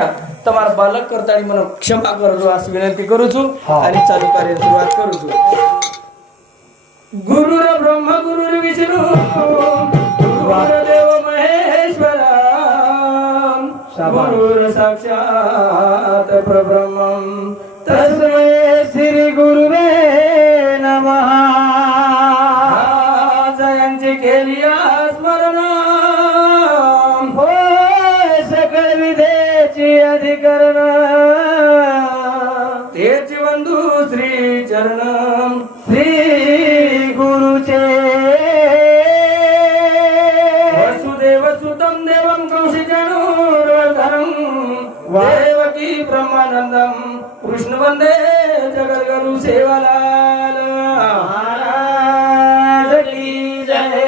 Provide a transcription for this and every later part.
તમારા બાલક કરતા મને ક્ષમા કરજો આ વિનંતી કરું છું અને ચાલુ કાર્ય શરૂઆત કરું છું। ગુરુર બ્રહ્મ ગુરુર વિષ્ણુ ગુરુદેવ મહેશ્વર ગુરુર સાક્ષાત પરબ્રહ્મ તસ્मै શ્રી ગુરુવે નમઃ। जयांचे केलिया स्मरण सकळ विधेची अधिकरण तेच बंधू श्री चरण श्री गुरुचे वसुदेव सुतम देवम कौशिकनुर्वर्धनम देवकी ब्रह्मानंदम कृष्ण वंदे जगद्गुरु सेवालाल महाराज की जय।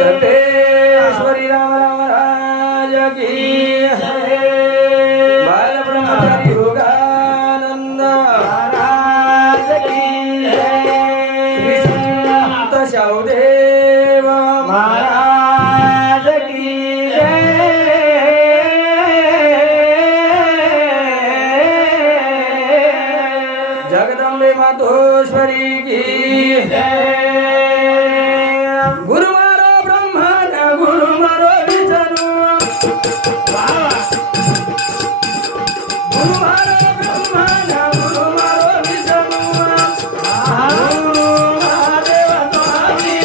तपेश्वरी राम राम राज की जय। बाल ब्रह्मचारी योगानंद महाराज की जय। श्री संत शाहूदेव महाराज की जय। जगदंबे मातोश्वरी की जय। गुरु मारो ब्रह्मा गुरु मारो विष्णु गुरु मारो ब्रह्मा गुरु मारो विष्णु गुरु महादेव स्वामी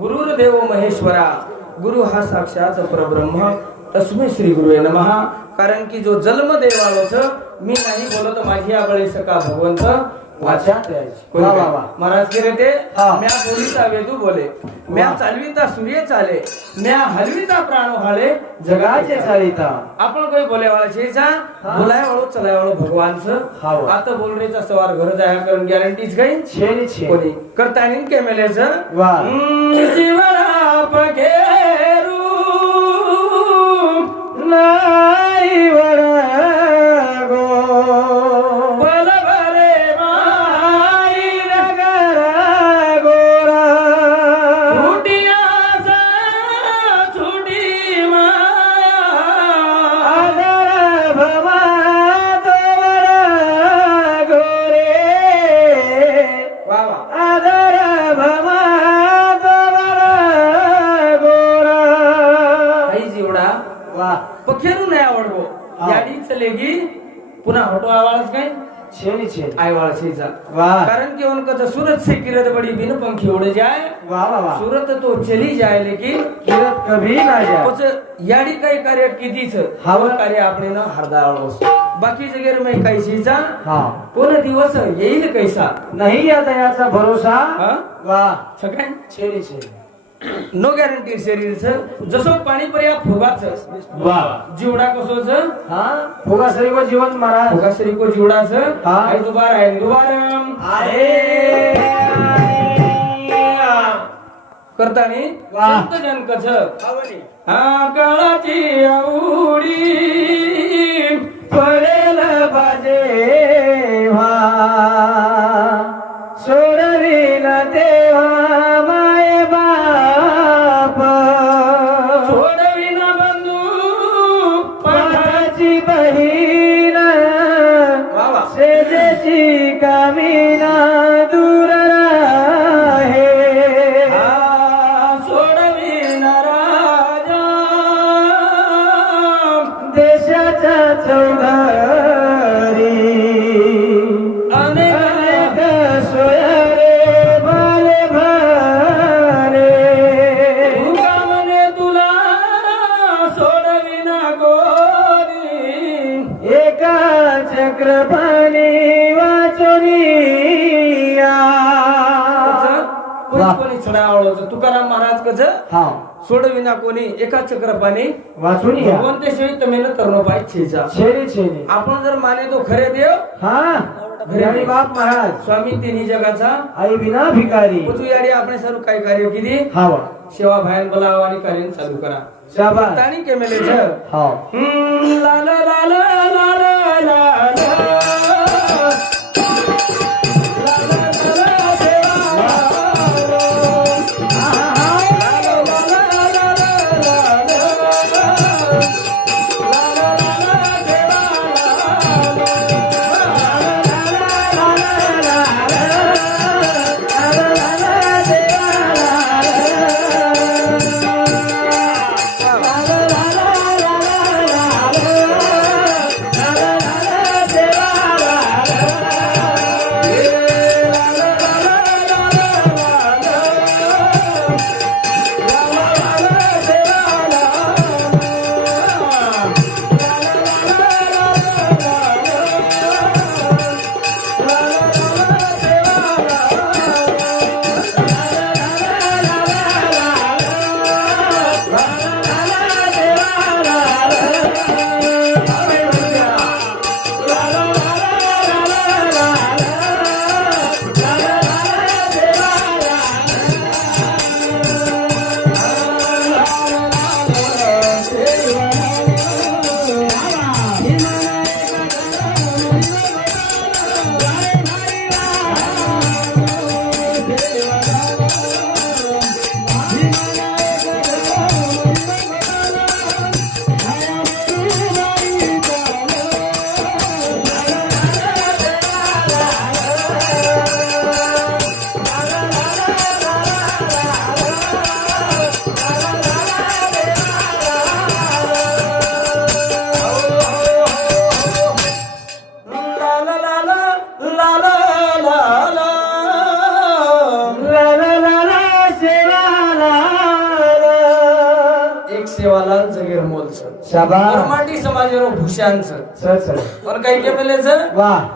गुरुर्देव महेश्वरा गुरु हा साक्षात परब्रह्म तस्मै श्री गुरुवे नमः। कारण की जो जन्म देवालोच मी नाही बोलत माझी आबळे सका भगवंत वाचा महाराज के रे म्या बोलिता वेदू बोले म्या चालविता सूर्य चाले म्या हलविता प्राण हाळे जगाचे चालिता। आपण कोई बोले वाला छेचा बोलाय वाळो चलाय वाळो भगवान स आता बोलरेचा सवार घर जाया करून गॅरंटीज काही छेनी छे कोणी करतानी के मेलेच जीवना पकेरू नाही वर पखेरू नाही आवडबो याडी चलेगी पुन्हा हटो आवाज काय छेनी छे आवाज छेचा कारण कि उनका तो सूरत से किरत बड़ी बिन पंखी उड़ जाए वाह वाह सूरत तो चली जाए लेकिन किरत कभी ना जाए कुछ याडी काही कार्य कितीच हवा कार्य आपले ना हरदाळोस बाकी जगेर में काही चीजा कोण दिवस येईल कैसा नहीं आता याचा भरोसा वाह सगळ्यां छेनी छे नो गॅरंटी शरीरच जसं पाणी पर्या फुगाच वाह जीवडा कसोच फुगा शरीर को जीवन मारा फुगा शरीर को जीवडाच आहे दुबार आहे करतानी संत जनकच काळाची आवडी पडेल बाजे सोडविन देवा माय बाप सोडविन बंधू चक्रपाणी वाचोनिया कोणी छडा आवळायचं तुकाराम महाराज कच हा सोडविना कोणी एका चक्रपाणी वाचोनिया कोणते शेळी तमेन तरुण पाय छेचा छेने छेने आपण जर माने तो खरे देव हा घरी बाप महाराज स्वामी तिन्ही जगाचा आई विना भिकारी पचू याडी आपण सर्व काही कार्य केली हावा सेवा भयान बोलावा आणि कार्य चालू करा शाबास ताणी केमेले छ हा ला ला ला ला ला ला ला सेवालाल जगेर मोलचं शाबास परमाटी समाजेरो भूषांचं चल चल और काही केमेलेचं वाह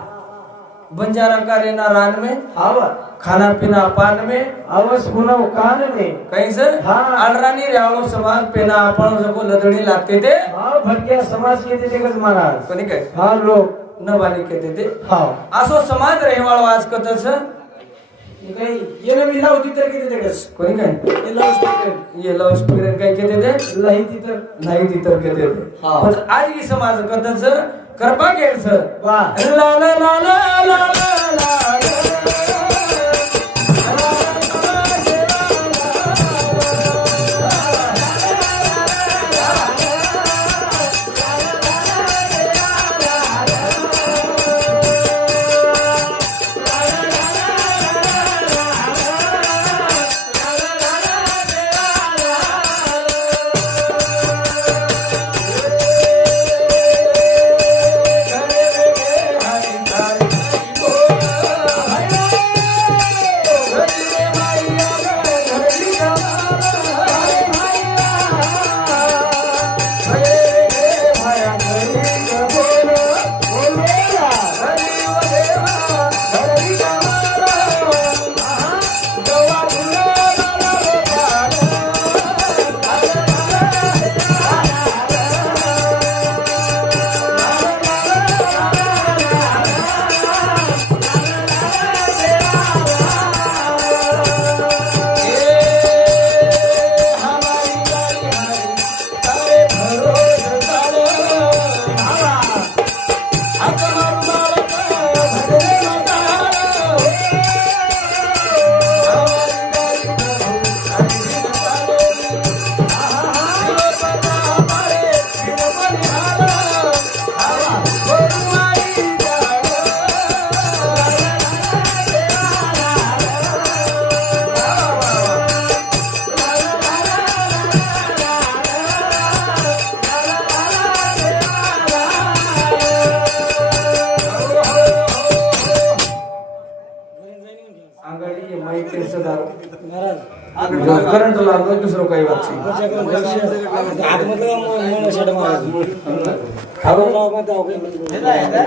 बंजारा कारेना रान में आवा खाना पीना पान में अवस पुनः कान में कहीं से हाँ। अलरानी रेवालो समाज पेना आपण जको लदड़ी लागते थे हाँ भटक्या समाज के थे जगत महाराज कोणी काय हाँ लोग न बानी कहते थे हाँ असो समाज रहेवाळो आज कतस ये काही ये ना मिला होती तर किती जगत कोणी काय ये लाउड स्पीकर ये लाउड स्पीकर काय कहते थे लही तिथं नाही तितर कहते थे हाँ। पण आज ही समाज कतस करपा केस वाह ला ला ला ला ला ला जो करंट लागतो दुसरं काही वाच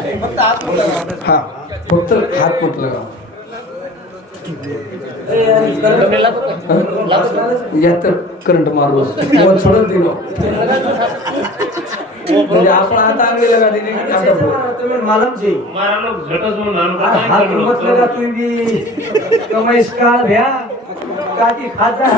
हा फक्त हात मत लगाव यात करंट मारू मग सोडत दिलो म्हणजे आपण आता अंगी लगा देने की आता तुम्ही मालूम जी मारा लोग झटच म्हणून आणून हात मत लगा तुम्ही कमाईस का भ्या काठी खाजा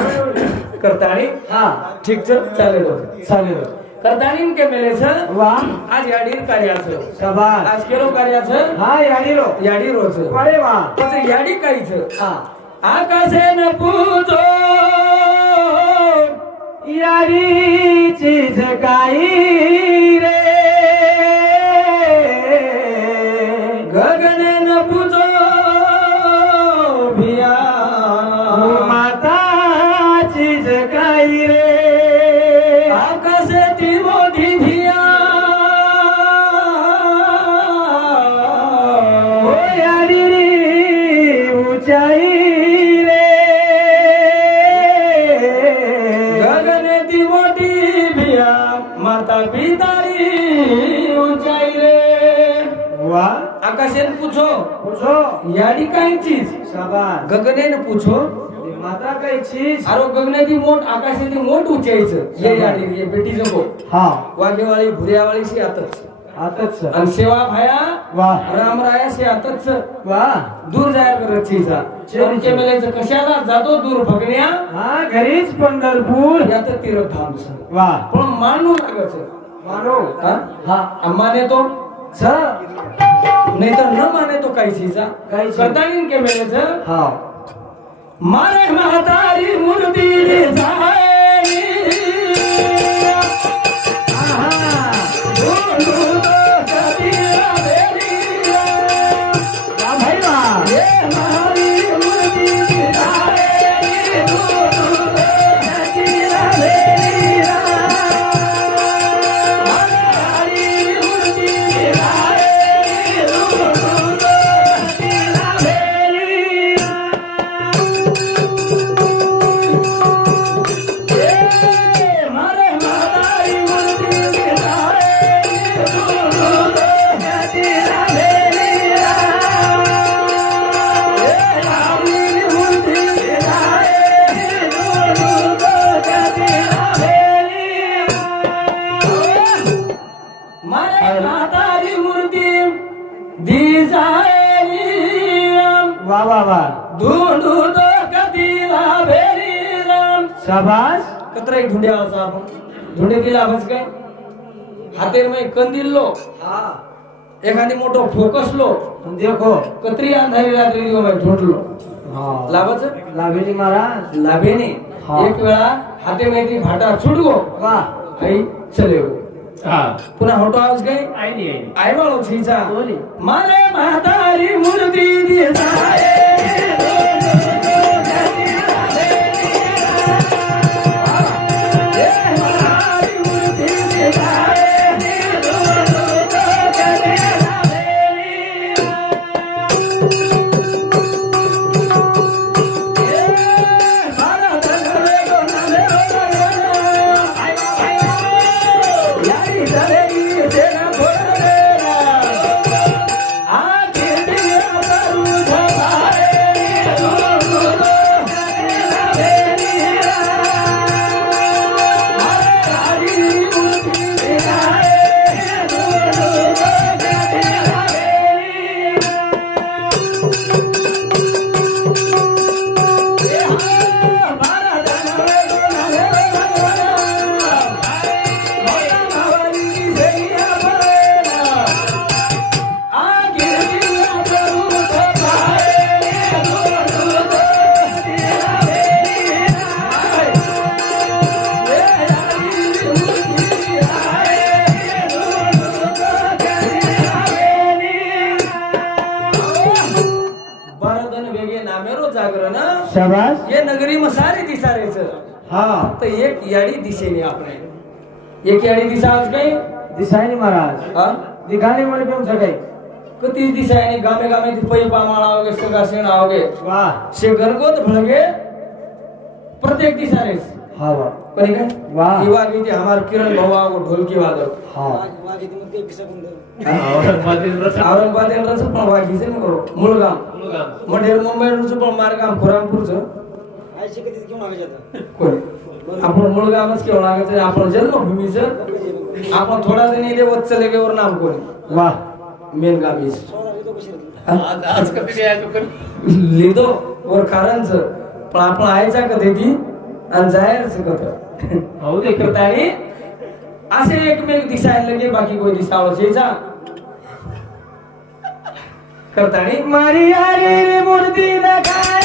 करताणी हा ठीक चालेल चालेल करताणी के मेले छ वा आज याडीर कार्याचं शाबास आज केलो कार्याचं हा याडीरो याडी रोज अरे वा त्याचं याडी काहीच हा आकाशे न पूजो यारी चीज काही रे गगने न पूजो भिया माता चीज काही रे आकाशे ती मोठी भिया ओ यारी ऊंचाई रे गगने ती मोठी भिया माता पितारी ऊंचाई रे वा आकाशे न पूछो पूछो याडी काही चीज शाबास गगने न पूछो माता काही चीज अरे गगनेची मोठ आकाशाची मोठ उंचाईचं हे याडी हे बेटीचं बोट हा वाघेवाळी भुऱ्यावाळी शी आतच आताच आणि सेवा भाया वा रामराया शी आतच वा दूर जाया करत चीजा चेरीचे मेलेचं कशाला जातो दूर भगण्या हा घरीच पंढरपूर यात तीर्थधाम छ वा पण मानू लागच मानो हा माने तो छ नाही तर न माने तो काही चीजा काही चीज. करतानीन के मेलेचं हा मारे म्हातारी मूर्ती रे जाई आहा धुंडू तो कबीरा बेरिया वा भाई वा ये मारी मूर्ती रे जाई धुंडू तो कबीरा बेरिया मारी मूर्ती रे जाई धुंडू तो कबीरा बेरिया मारे मातारी मूर्ती रे जाई धुंडू तो कबीरा बेरिया मारी मूर्ती रे जाई धुंडू तो कबीरा बेरिया मारे मातारी मूर्ती दिसायली वा वा वा धुंडू तो कबीरा बेरिया शाबास कतरा एक ढुंड्या वाचा आपण ढुंडे केला आवाज काय हातेर में कंदील लो हा एखादी मोठो फोकस लो देखो कतरी अंधारी रात्री दिवस में ढूंढलो हा लाभच लाभेली महाराज लाभेने हा. एक वेळा हाते में ती भाटा छुटगो वा आई चले गो हा पुन्हा होटो आवाज काय आई नाही आई आई बाळो छीचा बोली मारे म्हातारी मूर्ती दिसाये शाबास ये नगरी में सारे दिसारेच हा तर एक याडी दिशेने आपणे एक याडी दिशा आज काही दिसायनी महाराज हा दिखाने वाले पे हम सके कती दिशा आहे गामे गामे ती पै पामाळा वगे सगा शेण आवगे वाह शे गणगोत भळगे प्रत्येक दिसारेस हा वा कोणी काय वाह. युवा गीते हमार किरण भवा वो ढोलकी वादक हा औरंगाबाद यांचं पण वागीचे ना मुळगाम मढेर मुंबईचं पण मारगाम खुरामपूरचं कोण आपण मुळगामच केव्हा लागायचं आपण जन्मभूमीचं आपण थोडा जणी इथे वत्सले गेवर नाम कोणी वा मेन गामीच आज कधी लिदो वर कारणचं पण आपण आयचा कधी ती आणि जायचं कथ हो ते करतानी असे एकमेक दिसायला लगे बाकी कोई दिसावं करतानी मारी आरी मूर्ती देखाए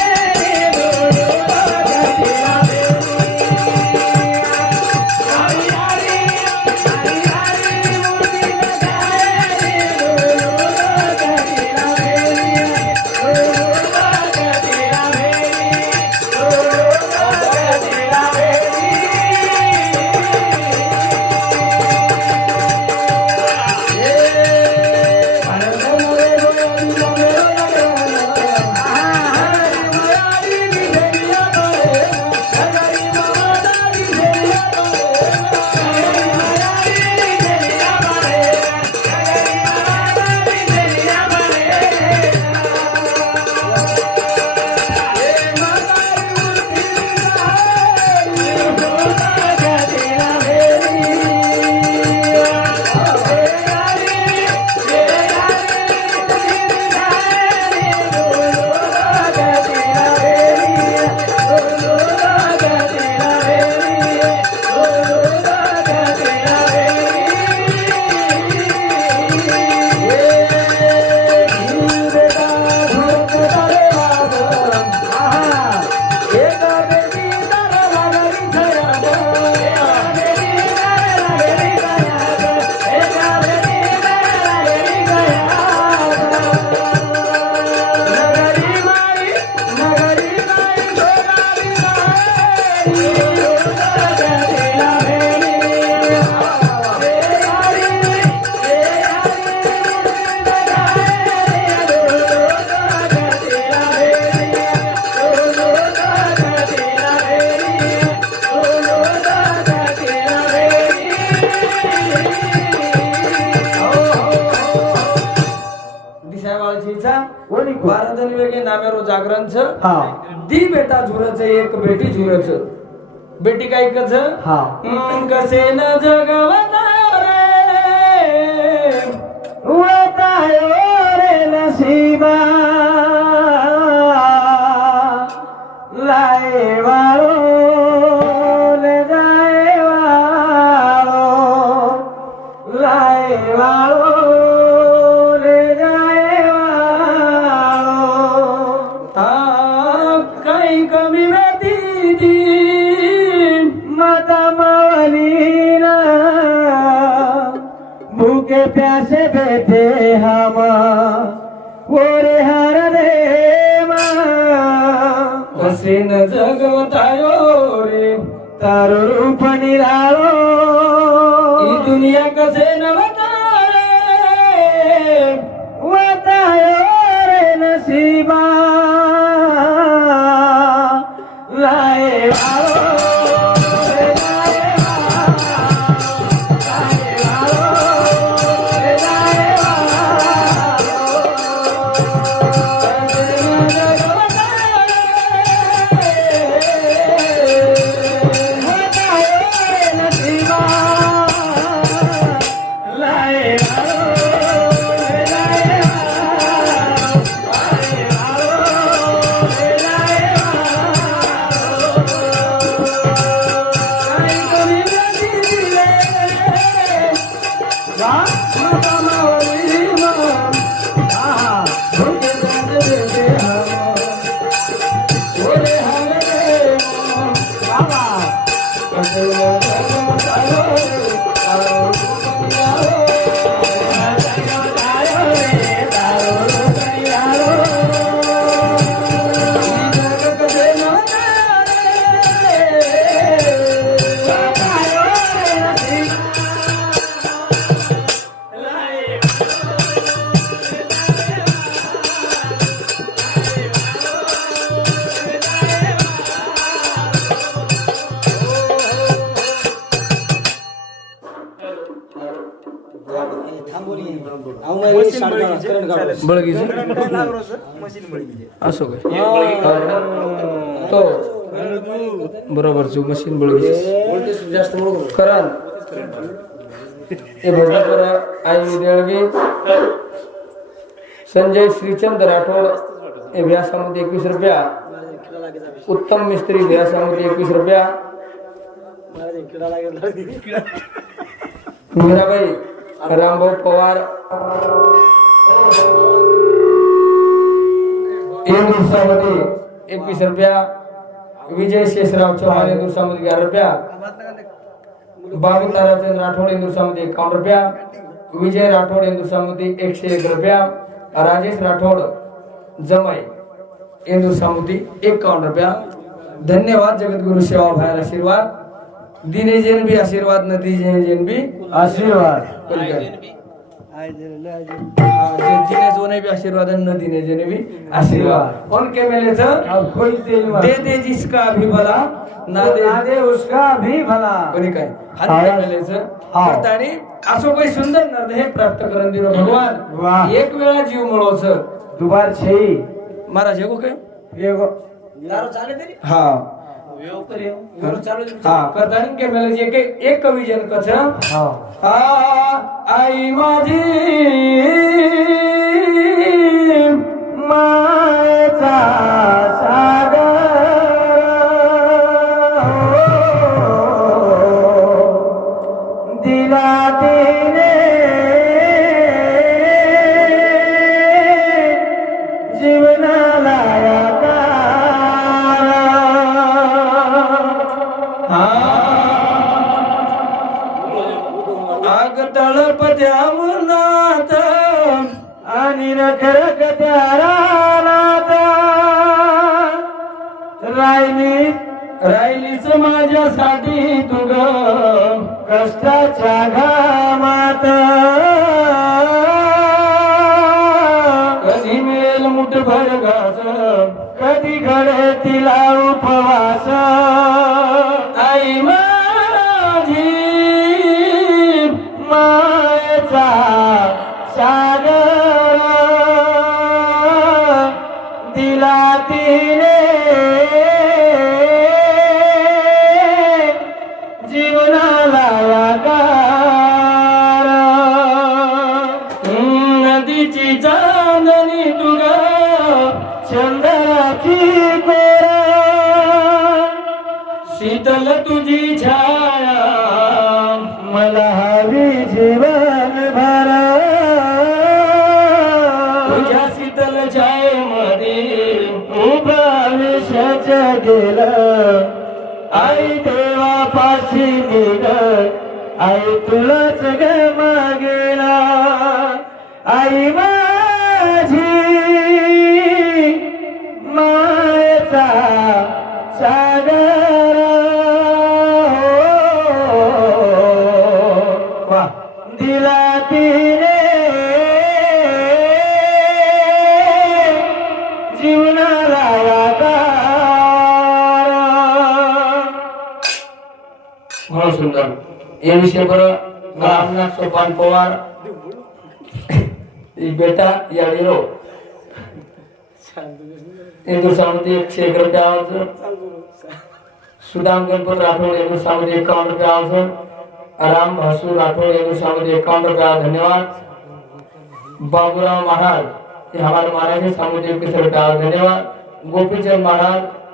भारतनी वेगे नामेरो जागरणच हा दी बेटा झुरच एक बेटी झुरच बेटी काय कच हा कसे न जगवता रे वतायो रे नसीबा लाए वालो ले जाए वालो लाए वालो ले जाए वालो काही कमी वेती दी माता मावलीना भूखे प्यासे बैठे हम ओरे हर रे माँ कसे न जगवतायो रे तारो रूप निरालो ही दुनिया कसे न बतारे वतायो रे नसीबा लाए वालो बळगीचे असो काय तो बरोबर जो मशीन बळगीचे जास्त करण हे भोजपुर आई देळगे संजय श्रीचंद राठोड हे व्यासामध्ये 21 रुपया उत्तम मिस्त्री व्यासामध्ये 21 रुपया मीराबाई रामभाऊ पवार दिवसामध्ये 21 रुपया विजय शेषराव चव्हाण या दिवसामध्ये 11 रुपया बाबू ताराचंद राठोड या दिवसामध्ये 51 रुपया विजय राठोड या दिवसामध्ये 101 रुपया राजेश राठोड जमय या दिवसामध्ये 51 रुपया धन्यवाद जगद्गुरु सेवा भाई आशीर्वाद दिने जन भी आशीर्वाद न दीजिए जन भी आशीर्वाद जिने जो भी आशीर्वाद न दिने जने भी आशीर्वाद उनके मेले दे दे जिसका भी भला ना दे उसका भी भला कोणी काय हनुमान मेलेचं करतानी असो काही सुंदर नर्द हे प्राप्त करून दिलो भगवान एक वेळा जीव मिळवच दुबार छई महाराज हे काय एगो हा हा करतानी के मेले एक कवी जन कछ आई माझी मायचा सागर दिला तिने जीवनाला आग तळपत्या मुनात आणि रखरख त्यारानात राहिलीच माझ्यासाठी तू ग कष्टाच्या घामात कधी मिळेल मुठभर घास कधी घडे तिला उपवास आई माझी मायचा सागर दिला तिने जीवनाला आकार नदीची चांदणी तू ग चंद्राची कोर शीतल तुझी छाया मला हवी जीवन भर तुझ्या शीतल छायेमध्ये उभं विषच गेलं आई देवापाशी निघ आई तुलाच ग मागेला आई माझी मायचा सागर वा दिला तिने जीवनाला आकार म्हणून सुंदर या विषय पर रामनाथ सोपान पवार बेटा याडीरो हिंदुस्थानमध्ये 101 रुपया सुदाम गणपत राठोड हिंदुस्थानमध्ये 51 रुपया राम भासू राठोड हिंदुस्थानमध्ये 51 रुपया धन्यवाद बाबूराव महाराज ये हमारे महाराज है सामुदायिक 21 रुपया धन्यवाद गोपीचंद महाराज